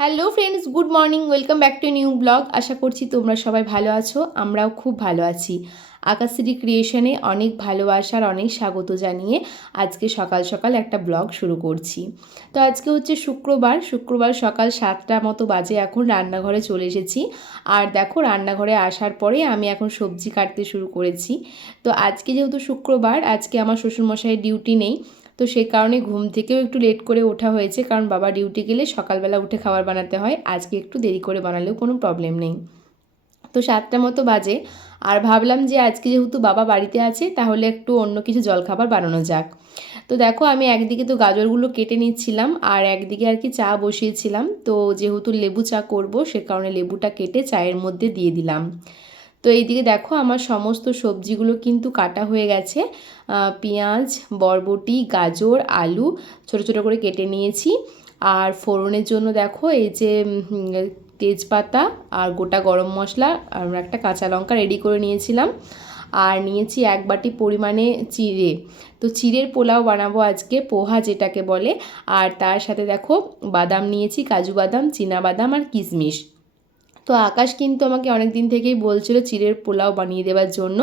Hello friends, good morning. Welcome back to new blog. আশা করছি তোমরা সবাই ভালো আছো, আমরাও খুব ভালো আছি। আকাশশ্রী ক্রিয়েশনে অনেক ভালোবাসার অনেক স্বাগত জানিয়ে আজকে সকাল সকাল একটা ব্লগ শুরু করছি। তো আজকে হচ্ছে শুক্রবার সকাল 7টা মতো বাজে। এখন রান্নাঘরে চলে এসেছি। আর দেখো, রান্নাঘরে আসার পরে আমি এখন সবজি কাটতে শুরু করেছি। তো আজকে যেহেতু শুক্রবার, আজকে আমার শ্বশুরমশাইয়ের ডিউটি নেই, তো সেই কারণে ঘুম থেকেও একটু লেট করে ওঠা হয়েছে, কারণ বাবা ডিউটি গেলে সকালবেলা উঠে খাবার বানাতে হয়। আজকে একটু দেরি করে বানালেও কোনো প্রবলেম নেই। তো 7টা মতো বাজে, আর ভাবলাম যে আজকে যেহেতু বাবা বাড়িতে আছে, তাহলে একটু অন্য কিছু জলখাবার বানানো যাক। তো দেখো, আমি একদিকে তো গাজরগুলো কেটে নিচ্ছিলাম, আর একদিকে আর কি চা বসিয়েছিলাম। তো যেহেতু লেবু চা করব, সে কারণে লেবুটা কেটে চায়ের মধ্যে দিয়ে দিলাম। তো এইদিকে দেখো, আমার সমস্ত সবজিগুলো কিন্তু কাটা হয়ে গেছে। পেঁয়াজ, বরবটি, গাজর, আলু ছোট ছোট করে কেটে নিয়েছি। আর ফোড়নের জন্য দেখো, এই যে তেজপাতা আর গোটা গরম মশলা আর একটা কাঁচা লঙ্কা রেডি করে নিয়েছিলাম। আর নিয়েছি 1 বাটি পরিমাণে চিড়ে। তো চিড়ের পোলাও বানাবো আজকে, পোহা যেটাকে বলে। আর তার সাথে দেখো, বাদাম নিয়েছি, কাজু বাদাম, চীনা বাদাম আর কিশমিশ। তো আকাশ কিন্তু আমাকে অনেক দিন থেকেই বলছিল চিড়ের পোলাও বানিয়ে দেওয়ার জন্য।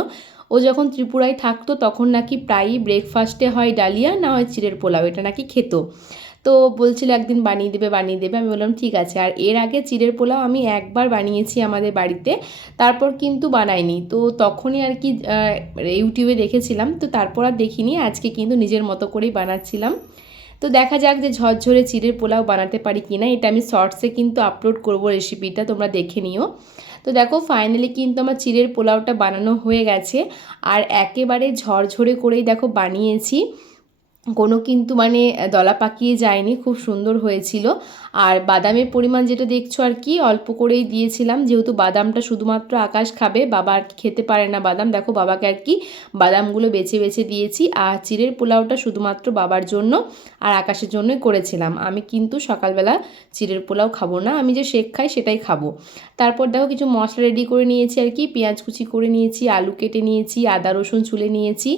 ও যখন ত্রিপুরায় থাকতো তখন নাকি প্রায়ই ব্রেকফাস্টে হয় ডালিয়া, না হয় চিড়ের পোলাও, এটা নাকি খেত। তো বলছিল একদিন বানিয়ে দেবে বানিয়ে দেবে। আমি বললাম ঠিক আছে। আর এর আগে চিড়ের পোলাও আমি একবার বানিয়েছি আমাদের বাড়িতে, তারপর কিন্তু বানাইনি। তো তখনই আর কি ইউটিউবে দেখেছিলাম, তো তারপর আর দেখিনি। আজকে কিন্তু নিজের মতো করেই বানাচ্ছিলাম। তো দেখা যাক যে ঝরঝরে চিড়ের পোলাও বানাতে পারি কিনা। এটা আমি শর্টসে কিন্তু আপলোড করব রেসিপিটা, তোমরা দেখে নিও। তো দেখো, ফাইনালি কিন্তু আমার চিড়ের পোলাওটা বানানো হয়ে গেছে। আর একেবারে ঝরঝরে করেই দেখো বানিয়েছি, কোনো কিন্তু মানে দলা পাকিয়ে যায়নি, খুব সুন্দর হয়েছিল। আর বাদামের পরিমাণ যেটা দেখছো আর কি, অল্প করেই দিয়েছিলাম, যেহেতু বাদামটা শুধুমাত্র আকাশ খাবে, বাবা আর কি খেতে পারে না বাদাম। দেখো, বাবাকে আর কি বাদামগুলো বেছে বেছে দিয়েছি। আর চিড়ের পোলাওটা শুধুমাত্র বাবার জন্য আর আকাশের জন্যই করেছিলাম। আমি কিন্তু সকালবেলা চিড়ের পোলাও খাবো না, আমি যে শেক খাই সেটাই খাবো। তারপর দেখো, কিছু মশলা রেডি করে নিয়েছি আর কি, পেঁয়াজ কুচি করে নিয়েছি, আলু কেটে নিয়েছি, আদা রসুন ছুলে নিয়েছি।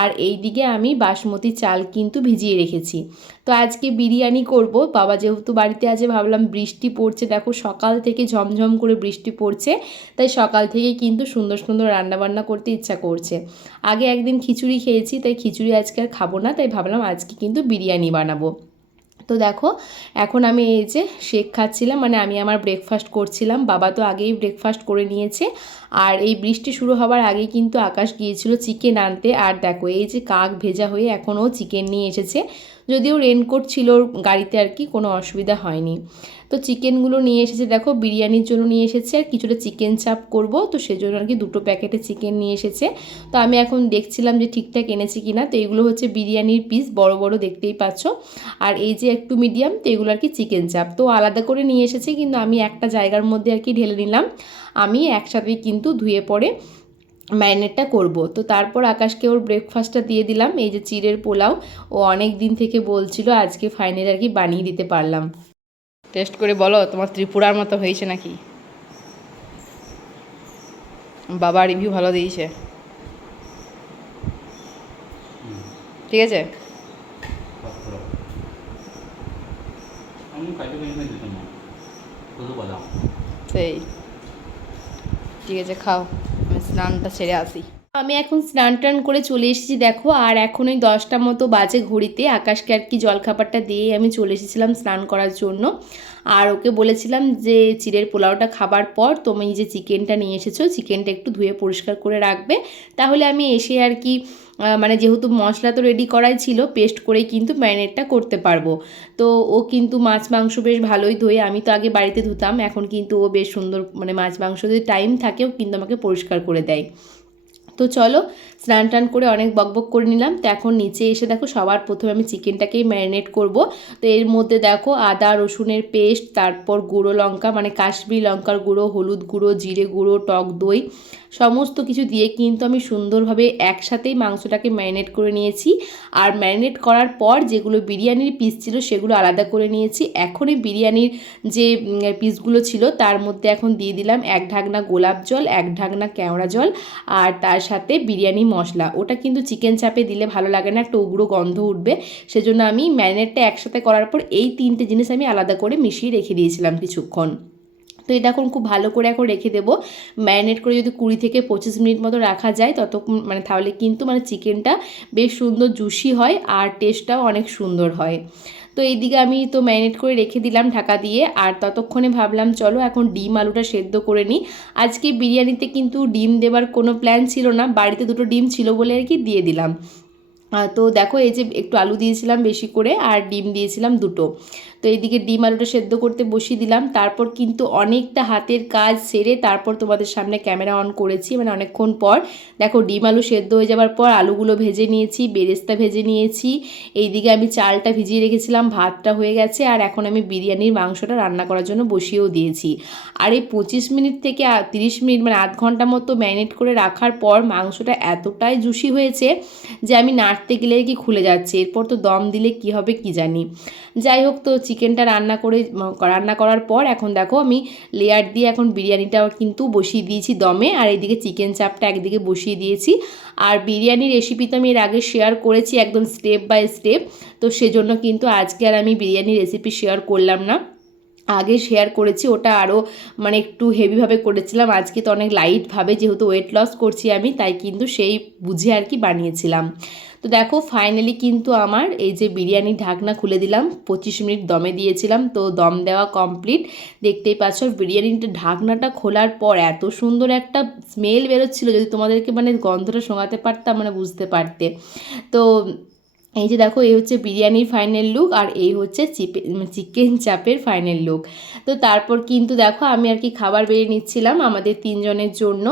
আর এই দিকে আমি বাসমতি চাল কিন্তু ভিজিয়ে রেখেছি। তো আজকে বিরিয়ানি করব, বাবা যেহেতু বাড়িতে আছে, ভাবলাম বৃষ্টি পড়ছে, দেখো সকাল থেকে ঝমঝম করে বৃষ্টি পড়ছে, তাই সকাল থেকে কিন্তু সুন্দর সুন্দর রান্নাবান্না করতে ইচ্ছা করছে। আগে একদিন খিচুড়ি খেয়েছি, তাই খিচুড়ি আজকে আর খাবো না, তাই ভাবলাম আজকে কিন্তু বিরিয়ানি বানাবো। তো দেখো, এখন আমি এই যে শেক খাচ্ছিলাম, মানে আমি আমার ব্রেকফাস্ট করছিলাম। বাবা তো আগেই ব্রেকফাস্ট করে নিয়েছে। আর এই বৃষ্টি শুরু হওয়ার আগেই কিন্তু আকাশ গিয়েছিল চিকেন আনতে। আর দেখো, এই যে কাক ভেজা হয়ে এখনও চিকেন নিয়ে এসেছে। যদিও রেনকোট ছিল গাড়িতে, আর কি কোনো অসুবিধা হয়নি। তো চিকেনগুলো নিয়ে এসেছে, দেখো বিরিয়ানির জন্য নিয়ে এসেছে, আর কিছুটা চিকেন চাপ করব, তো সেজন্য আর কি 2 প্যাকেটে চিকেন নিয়ে এসেছে। তো আমি এখন দেখছিলাম যে ঠিকঠাক এনেছি কিনা। তো এগুলো হচ্ছে বিরিয়ানির পিস, বড় বড় দেখতেই পাচ্ছ। আর এই যে একটু মিডিয়াম, তো এগুলো আর কি চিকেন চাপ। তো আলাদা করে নিয়ে এসেছে, কিন্তু আমি একটা জায়গার মধ্যে আর কি ঢেলে নিলাম। আমি একসাথেই কিন্তু ধুয়ে পরে ম্যারিনেটটা করব। তো তারপর আকাশকে ওর ব্রেকফাস্টটা দিয়ে দিলাম, এই যে চিড়ের পোলাও। ও অনেক দিন থেকে বলছিল, আজকে ফাইনালি আর কি বানিয়ে দিতে পারলাম। টেস্ট করে বলো, তোমার ত্রিপুরার মতো হয়েছে নাকি? বাবা রিভিউ ভালো দিয়েছে, ঠিক আছে। সেই ঠিক আছে, খাও, আমি স্নানটা সেরে আসি। আমি এখন স্নান টান করে চলে এসেছি দেখো। আর এখন ওই 10টা মতো বাজে ঘড়িতে। আকাশকে আর কি জলখাবারটা দিয়ে আমি চলে এসেছিলাম স্নান করার জন্য। আর ওকে বলেছিলাম যে চিড়ের পোলাওটা খাবার পর তুমি যে চিকেনটা নিয়ে এসেছো, চিকেনটা একটু ধুয়ে পরিষ্কার করে রাখবে, তাহলে আমি এসে আর কি মানে যেহেতু মশলা তো রেডি করাই ছিল, পেস্ট করেই কিন্তু ম্যারিনেটটা করতে পারবো। তো ও কিন্তু মাছ মাংস বেশ ভালোই ধোয়ে, আমি তো আগে বাড়িতে ধুতাম, এখন কিন্তু ও বেশ সুন্দর, মানে মাছ মাংস যদি টাইম থাকেও কিন্তু আমাকে পরিষ্কার করে দেয়। তো চলো, স্নান টান করে অনেক বকবক করে নিলাম। তো এখন নিচে এসে দেখো, সবার প্রথমে আমি চিকেনটাকেই ম্যারিনেট করব। তো এর মধ্যে দেখো আদা রসুনের পেস্ট, তারপর গুঁড়ো লঙ্কা মানে কাশ্মীরি লঙ্কার গুঁড়ো, হলুদ গুঁড়ো, জিরে গুঁড়ো, টক দই, সমস্ত কিছু দিয়ে কিন্তু আমি সুন্দরভাবে একসাথেই মাংসটাকে ম্যারিনেট করে নিয়েছি। আর ম্যারিনেট করার পর যেগুলো বিরিয়ানির পিস ছিল সেগুলো আলাদা করে নিয়েছি। এখনই বিরিয়ানির যে পিসগুলো ছিল তার মধ্যে এখন দিয়ে দিলাম 1 ঢাকনা গোলাপ জল, 1 ঢাকনা কেওড়া জল, আর তার সাথে বিরিয়ানি মশলা, ওটা কিন্তু চিকেন চাপে দিলে ভালো লাগে না, একটা উগ্র গন্ধ উঠবে। সেজন্য আমি ম্যারিনেটটা একসাথে করার পর এই 3টে জিনিস আমি আলাদা করে মিশিয়ে রেখে দিয়েছিলাম কিছুক্ষণ। তো এটা এখন খুব ভালো করে এখন রেখে দেবো। ম্যারিনেট করে যদি 20 থেকে 25 মিনিট মতো রাখা যায় ততক্ষণ তাহলে কিন্তু চিকেনটা বেশ সুন্দর জুসি হয় আর টেস্টটাও অনেক সুন্দর হয়। তো এইদিকে আমি তো ম্যারিনেট করে রেখে দিলাম ঢাকা দিয়ে, আর ততক্ষণে ভাবলাম চলো এখন ডিম আলুটা সেদ্ধ করে নিই। আজকে বিরিয়ানিতে কিন্তু ডিম দেবার কোনো প্ল্যান ছিল না, বাড়িতে 2টো ডিম ছিল বলে আর কি দিয়ে দিলাম। তো দেখো এই যে একটু আলু দিয়েছিলাম বেশি করে আর ডিম দিয়েছিলাম 2টো। তো এইদিকে ডিম আলুটা সেদ্ধ করতে বসিয়ে দিলাম। তারপর কিন্তু অনেকটা হাতের কাজ সেরে তারপর তোমাদের সামনে ক্যামেরা অন করেছি, অনেকক্ষণ পর। দেখো ডিম আলু সেদ্ধ হয়ে যাওয়ার পর আলুগুলো ভেজে নিয়েছি, বেরেস্তা ভেজে নিয়েছি, এইদিকে আমি চালটা ভিজিয়ে রেখেছিলাম, ভাতটা হয়ে গেছে, আর এখন আমি বিরিয়ানির মাংসটা রান্না করার জন্য বসিয়েও দিয়েছি। আর এই 25 মিনিট থেকে 30 মিনিট আধ ঘন্টা মতো ম্যারিনেট করে রাখার পর মাংসটা এতটাই জুসি হয়েছে যে আমি নাড়তে গেলে কি খুলে যাচ্ছে। এরপর তো দম দিলে কি হবে কি জানি। যাই হোক, তো চিকেনটা রান্না করার পর এখন দেখো আমি লেয়ার দিয়ে এখন বিরিয়ানিটাও কিন্তু বসিয়ে দিয়েছি দমে, আর এইদিকে চিকেন চাপটা একদিকে বসিয়ে দিয়েছি। আর বিরিয়ানির রেসিপি তো আমি এর আগে শেয়ার করেছি একদম স্টেপ বাই স্টেপ, তো সেজন্য কিন্তু আজকে আর আমি বিরিয়ানির রেসিপি শেয়ার করলাম না। আগে শেয়ার করেছি, ওটা আরও একটু হেভিভাবে করেছিলাম। আজকে তো অনেক লাইটভাবে, যেহেতু ওয়েট লস করছি আমি, তাই কিন্তু সেই বুঝে আর কি বানিয়েছিলাম। তো দেখো ফাইনালি কিন্তু আমার এই যে বিরিয়ানির ঢাকনা খুলে দিলাম, 25 মিনিট দমে দিয়েছিলাম, তো দম দেওয়া কমপ্লিট। দেখতেই পাচ্ছ বিরিয়ানিটা ঢাকনাটা খোলার পর এত সুন্দর একটা স্মেল বেরোচ্ছিলো, যদি তোমাদেরকে গন্ধটা শোঙাতে পারতাম বুঝতে পারতে। তো এই যে দেখো এই হচ্ছে বিরিয়ানির ফাইনাল লুক, আর এই হচ্ছে চিকেন চাপের ফাইনাল লুক। তো তারপর কিন্তু দেখো আমি আর কি খাবার বেড়ে নিচ্ছিলাম আমাদের 3 জনের জন্য।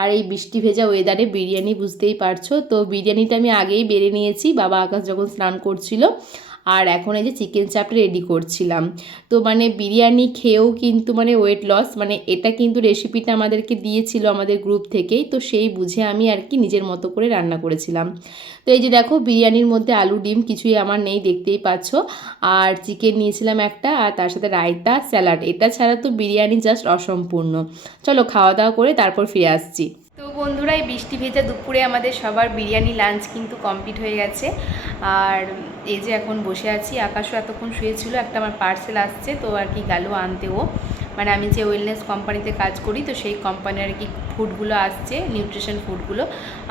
আর এই বৃষ্টি ভেজা ওয়েদারে বিরিয়ানি, বুঝতেই পারছো, তো বিরিয়ানিটা আমি আগেই বেড়ে নিয়েছি বাবা আকাশ যখন স্নান করছিল। আর এখন এই যে চিকেন চাপটা রেডি করছিলাম। তো বিরিয়ানি খেয়েও কিন্তু ওয়েট লস, এটা কিন্তু রেসিপিটা আমাদেরকে দিয়েছিল আমাদের গ্রুপ থেকেই, তো সেই বুঝে আমি আর কি নিজের মতো করে রান্না করেছিলাম। তো এই যে দেখো বিরিয়ানির মধ্যে আলু ডিম কিছুই আমার নেই, দেখতেই পাচ্ছ। আর চিকেন নিয়েছিলাম একটা, আর তার সাথে রায়তা, স্যালাড, এটা ছাড়া তো বিরিয়ানি জাস্ট অসম্পূর্ণ। চলো খাওয়া দাওয়া করে তারপর ফিরে আসছি। তো বন্ধুরা, এই বৃষ্টি ভেজা দুপুরে আমাদের সবার বিরিয়ানি লাঞ্চ কিন্তু কমপ্লিট হয়ে গেছে। আর এই যে এখন বসে আছি, আকাশও এতক্ষণ শুয়েছিল, একটা আমার পার্সেল আসছে, তো আর কি গেল আনতেও। আমি যে ওয়েলনেস কোম্পানিতে কাজ করি, তো সেই কোম্পানির আর কি ফুডগুলো আসছে, নিউট্রিশন ফুডগুলো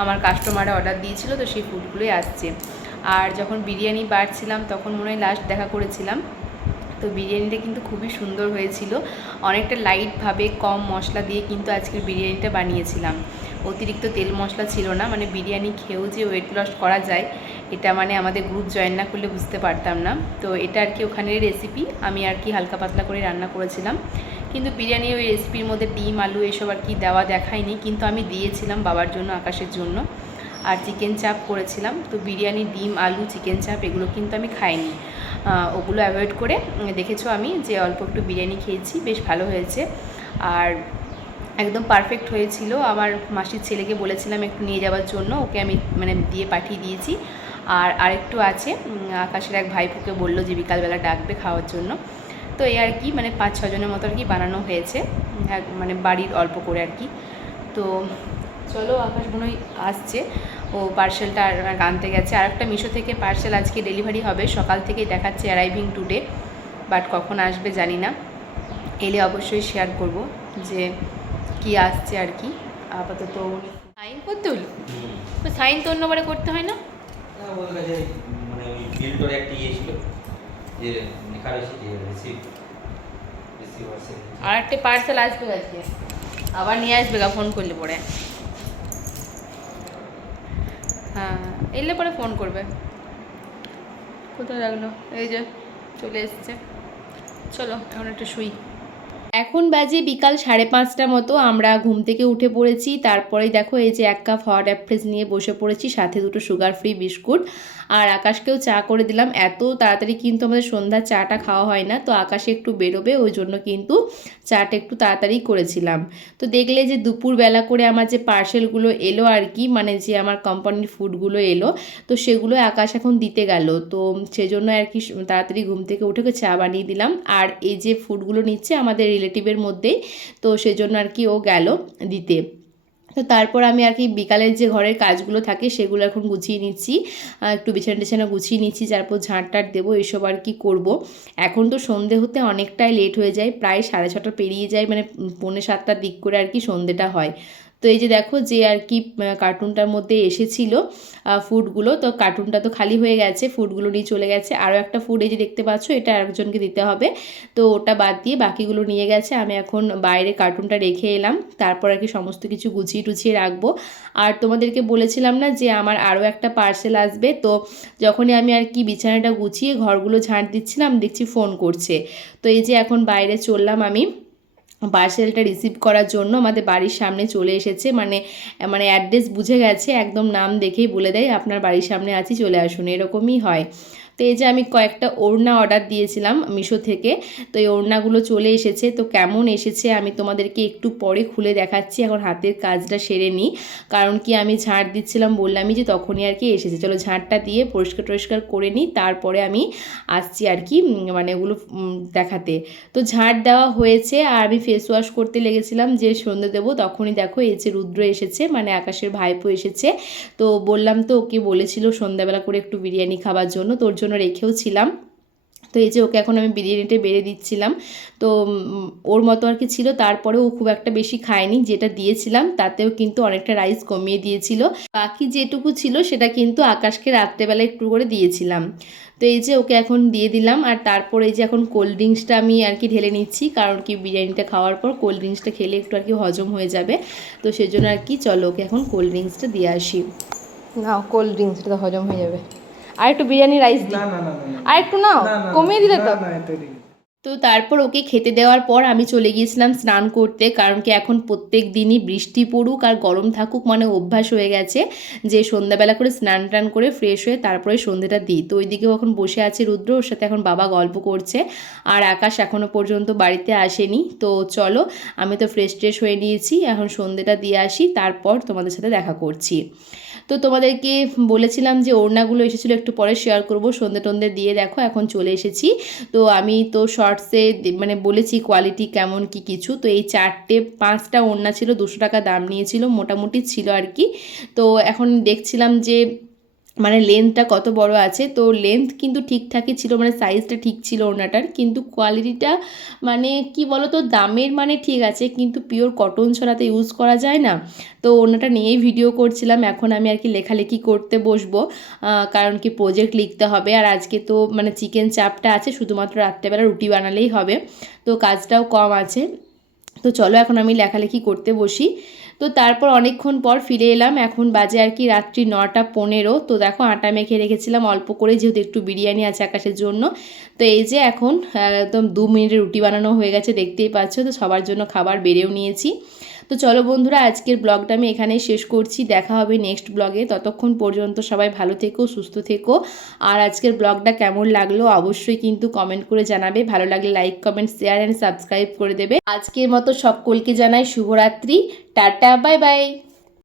আমার কাস্টমাররা অর্ডার দিয়েছিল, তো সেই ফুডগুলোই আসছে। আর যখন বিরিয়ানি বাড়ছিলাম তখন মনে হয় লাস্ট দেখা করেছিলাম। তো বিরিয়ানিটা কিন্তু খুবই সুন্দর হয়েছিল, অনেকটা লাইটভাবে কম মশলা দিয়ে কিন্তু আজকের বিরিয়ানিটা বানিয়েছিলাম। অতিরিক্ত তেল মশলা ছিল না। বিরিয়ানি খেয়েও যে ওয়েট লস করা যায়, এটা আমাদের গ্রুপ জয়েন না করলে বুঝতে পারতাম না। তো এটা আর কি ওখানের রেসিপি, আমি আর কি হালকা পাতলা করে রান্না করেছিলাম। কিন্তু বিরিয়ানি ওই রেসিপির মধ্যে ডিম আলু এসব আর কি দেওয়া দেখায়নি, কিন্তু আমি দিয়েছিলাম বাবার জন্য, আকাশের জন্য। আর চিকেন চাপ করেছিলাম। তো বিরিয়ানি, ডিম আলু, চিকেন চাপ এগুলো কিন্তু আমি খাইনি, ওগুলো অ্যাভয়েড করে দেখেছো আমি যে অল্প একটু বিরিয়ানি খেয়েছি, বেশ ভালো হয়েছে আর একদম পারফেক্ট হয়েছিল। আমার মাসির ছেলেকে বলেছিলাম একটু নিয়ে যাওয়ার জন্য, ওকে আমি দিয়ে পাঠিয়ে দিয়েছি। আর আরেকটু আছে, আকাশের এক ভাইপোকে বললো যে বিকালবেলা ডাকবে খাওয়ার জন্য। তো এই আর কি 5-6 জনের মতো আর কি বানানো হয়েছে, বাড়ির অল্প করে আর কি। তো চলো, আকাশ মনে হয় আসছে, ও পার্সেলটা আনতে গেছে। আর একটা মিশো থেকে পার্সেল আজকে ডেলিভারি হবে, সকাল থেকেই দেখাচ্ছে অ্যারাইভিং টুডে, বাট কখন আসবে জানি না। এলে অবশ্যই শেয়ার করব যে কি আসছে আর কি। আপাতত সাইন করতে হলো, তো সাইন তো অন্যবারে করতে হয় না? আর একটা পার্সেল আসবে আজকে, আবার নিয়ে আসবে গা, ফোন করলে পরে। হ্যাঁ, এলে পরে ফোন করবে। কোথায় লাগলো? এই যে চলে এসছে। চলো এখন একটু শুই। এখন বাজে বিকাল 5:30 মতো, আমরা ঘুম থেকে উঠে পড়েছি। তারপরেই দেখো এই যে 1 কাপ হট অ্যাপ্রেস নিয়ে বসে পড়েছি, সাথে 2টো সুগার ফ্রি বিস্কুট। আর আকাশকেও চা করে দিলাম। এত তাড়াতাড়ি কিন্তু আমাদের সন্ধ্যার চাটা খাওয়া হয় না, তো আকাশে একটু বেরোবে ওই জন্য কিন্তু চাটা একটু তাড়াতাড়ি করেছিলাম। তো দেখলে যে দুপুরবেলা করে আমার যে পার্সেলগুলো এলো আর কি, যে আমার কোম্পানির ফুডগুলো এলো, তো সেগুলো আকাশ এখন দিতে গেল। তো সেজন্য আর কি তাড়াতাড়ি ঘুম থেকে উঠে চা বানিয়ে দিলাম। আর এই যে ফুডগুলো নিচ্ছে আমাদের রিলেটিভের মধ্যেই, তো সেজন্য আর কি ও গেল দিতে। তো তারপর আমি আর কি বিকালের যে ঘরের কাজগুলো থাকে সেগুলো এখন গুছিয়ে নিচ্ছি, একটু বিছানা টিছানা গুছিয়ে নিচ্ছি, তারপর ঝাঁট টাট দেবো, এসব আর কি করব। এখন তো সন্ধে হতে অনেকটাই লেট হয়ে যায়, প্রায় 6:30 পেরিয়ে যায়, মানে 6:45টার দিক করে আর কি সন্ধেটা হয়। তো এই যে দেখো যে আর কি কার্টুনটার মধ্যে এসেছিল ফুডগুলো, তো কার্টুনটা তো খালি হয়ে গেছে, ফুডগুলো নিয়ে চলে গেছে। আরও একটা ফুড এই যে দেখতে পাচ্ছ, এটা আরেকজনকে দিতে হবে, তো ওটা বাদ দিয়ে বাকিগুলো নিয়ে গেছে। আমি এখন বাইরে কার্টুনটা রেখে এলাম, তারপর আর কি সমস্ত কিছু গুছিয়ে টুছিয়ে রাখবো। আর তোমাদেরকে বলেছিলাম না যে আমার আরও একটা পার্সেল আসবে, তো যখনই আমি আর কি বিছানাটা গুছিয়ে ঘরগুলো ঝাঁট দিচ্ছিলাম দেখছি ফোন করছে। তো এই যে এখন বাইরে চললাম আমি পার্সেলটা রিসিভ করার জন্য। আমাদের বাড়ির সামনে চলে এসেছে, মানে মানে অ্যাড্রেস বুঝে গেছে, একদম নাম দেখেই বলে দেয় আপনার বাড়ির সামনে আছি, চলে আসুন, এরকমই হয়। তো এই যে আমি কয়েকটা ওড়না অর্ডার দিয়েছিলাম মিশো থেকে, তো এই ওড়নাগুলো চলে এসেছে। তো কেমন এসেছে আমি তোমাদেরকে একটু পরে খুলে দেখাচ্ছি, এখন হাতের কাজটা সেরে নিই, কারণ কি আমি ঝাঁট দিচ্ছিলাম বললামই যে তখনই আর কি এসেছে। চলো ঝাঁটটা দিয়ে পরিষ্কার টরিষ্কার করে নিই, তারপরে আমি আসছি আর কি মানে ওগুলো দেখাতে। তো ঝাঁট দেওয়া হয়েছে আর আমি ফেস ওয়াশ করতে লেগেছিলাম যে সন্ধে দেবো, তখনই দেখো এই যে রুদ্র এসেছে, মানে আকাশের ভাইপো এসেছে। তো বললাম তো ওকে বলেছিল সন্ধ্যাবেলা করে একটু বিরিয়ানি খাবার জন্য, তোর জন্য রেখেও ছিলাম। তো এই যে ওকে এখন আমি বিরিয়ানিটা বেড়ে দিচ্ছিলাম। তো ওর মতো আর কি ছিল, তারপরেও ও খুব একটা বেশি খায়নি, যেটা দিয়েছিলাম তাতেও কিন্তু অনেকটা রাইস কমিয়ে দিয়েছিল। বাকি যেটুকু ছিল সেটা কিন্তু আকাশকে রাত্রেবেলা একটু করে দিয়েছিলাম। তো এই যে ওকে এখন দিয়ে দিলাম, আর তারপরে এই যে এখন কোল্ড ড্রিঙ্কসটা আমি আর কি ঢেলে নিচ্ছি, কারণ কি বিরিয়ানিটা খাওয়ার পর কোল্ড ড্রিঙ্কসটা খেলে একটু আর কি হজম হয়ে যাবে। তো সেজন্য আর কি চলো ওকে এখন কোল্ড ড্রিঙ্কসটা দিয়ে আসি। না, কোল্ড ড্রিঙ্কসটা তো হজম হয়ে যাবে। আর একটু বিরিয়ানি রাইস দিই, আর একটু নাও, কমিয়ে দিলে তো। তো তারপর ওকে খেতে দেওয়ার পর আমি চলে গিয়েছিলাম স্নান করতে, কারণ কি এখন প্রত্যেক দিনই বৃষ্টি পড়ুক আর গরম থাকুক মানে অভ্যাস হয়ে গেছে যে সন্ধ্যাবেলা করে স্নান টান করে ফ্রেশ হয়ে তারপরে সন্ধ্যেটা দিই। তো ওইদিকেও এখন বসে আছে রুদ্র, ওর সাথে এখন বাবা গল্প করছে, আর আকাশ এখনও পর্যন্ত বাড়িতে আসেনি। তো চলো আমি তো ফ্রেশ ট্রেশ হয়ে নিয়েছি, এখন সন্ধ্যেটা দিয়ে আসি, তারপর তোমাদের সাথে দেখা করছি। তো তোমাদেরকে বলেছিলাম যে ওড়নাগুলো এসেছিলো, একটু পরে শেয়ার করব, সন্ধে টন্ধে দিয়ে দেখো এখন চলে এসেছি। তো আমি তো শর্টসে মানে বলেছি কোয়ালিটি কেমন কি কিছু। তো এই 5টা ওড়না ছিল, 200 টাকা দাম নিয়েছিল, মোটামুটি ছিল আর কি। তো এখন দেখছিলাম যে মানে লেন্থটা কত বড় আছে, তো লেন্থ কিন্তু ঠিকঠাকই ছিল, মানে সাইজটা ঠিক ছিল ওড়নাটার, কিন্তু কোয়ালিটিটা মানে কি বলো তো, দামের মানে ঠিক আছে কিন্তু পিওর কটন ছড়াতে ইউজ করা যায় না। তো ওড়নাটা নিয়েই ভিডিও করছিলাম, এখন আমি আর কি লেখালেখি করতে বসবো, কারণ কি প্রজেক্ট লিখতে হবে, আর আজকে তো মানে চিকেন চাপটা আছে, শুধুমাত্র রাত্রেবেলা রুটি বানালেই হবে, তো কাজটাও কম আছে। তো চলো এখন আমি লেখালেখি করতে বসি। তো তারপর অনেকক্ষণ পর ফিরে এলাম, এখন বাজে আর কি রাত্রি 9:15। তো দেখো আটা মেখে রেখেছিলাম অল্প করে, যেহেতু একটু বিরিয়ানি আছে আকাশের জন্য। তো এই যে এখন একদম 2 মিনিটে রুটি বানানো হয়ে গেছে, দেখতেই পাচ্ছ। তো সবার জন্য খাবার বেড়েও নিয়েছি। তো চলো বন্ধুরা, আজকের ব্লগটা আমি এখানেই শেষ করছি, দেখা হবে নেক্সট ব্লগে। ততক্ষণ পর্যন্ত সবাই ভালো থেকো, সুস্থ থেকো। আর আজকের ব্লগটা কেমন লাগলো অবশ্যই কিন্তু কমেন্ট করে জানাবে, ভালো লাগলে like comment share and subscribe করে দেবে। আজকের মতো সকলকে জানাই শুভরাত্রি, টাটা, বাই বাই।